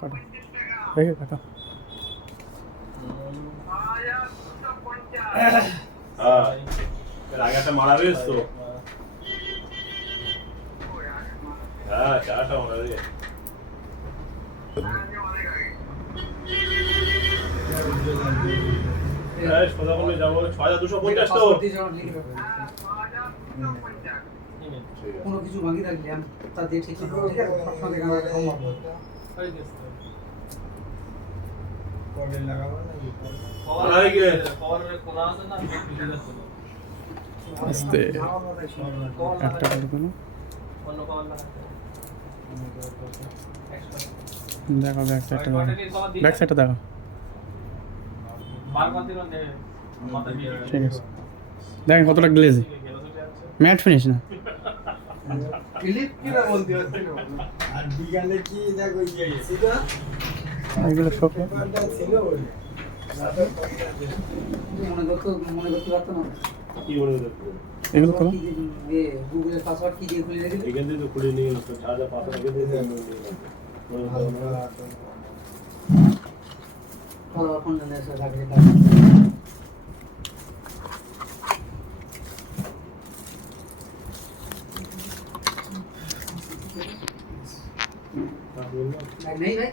কাটো রেখে কাটো। আগে একটা মারা রয়েছে তো। হ্যাঁ চাটা মারা রয়েছে। সোজা করলে যাবো 6250 তো। কোনো কিছু বাকি থাকলে তা দিয়ে ঠিক আছে, ঠিক আছে, সবসময় দেখা যাবে সম্ভব না। কবে লাগাবো নাকি মারা হয়ে গেছে। আস্তে একটা করে দিলো। দেখো ব্যাক সাইডটা দেখো, ব্যাক সাইডটা দেখো। ঠিক আছে, দেখেন কতটা গ্লেজি, ম্যাট ফিনিশ না। ক্লিপ কি না বলতে হচ্ছে না। আর বিকালে কি দেখো সিধা এগুলো সব পেপারটা ছিল ওই মনে করতে পারতো না। কি মনে হলো? এগুলো তো গুগলের পাসওয়ার্ড কি দিয়ে খুলে রেখেছি। এখান থেকে তো খুলে নিয়ে গেল, যা যা পাতা রেখে দিয়ে ফোন জানে এসে রাখলে नहीं भाई,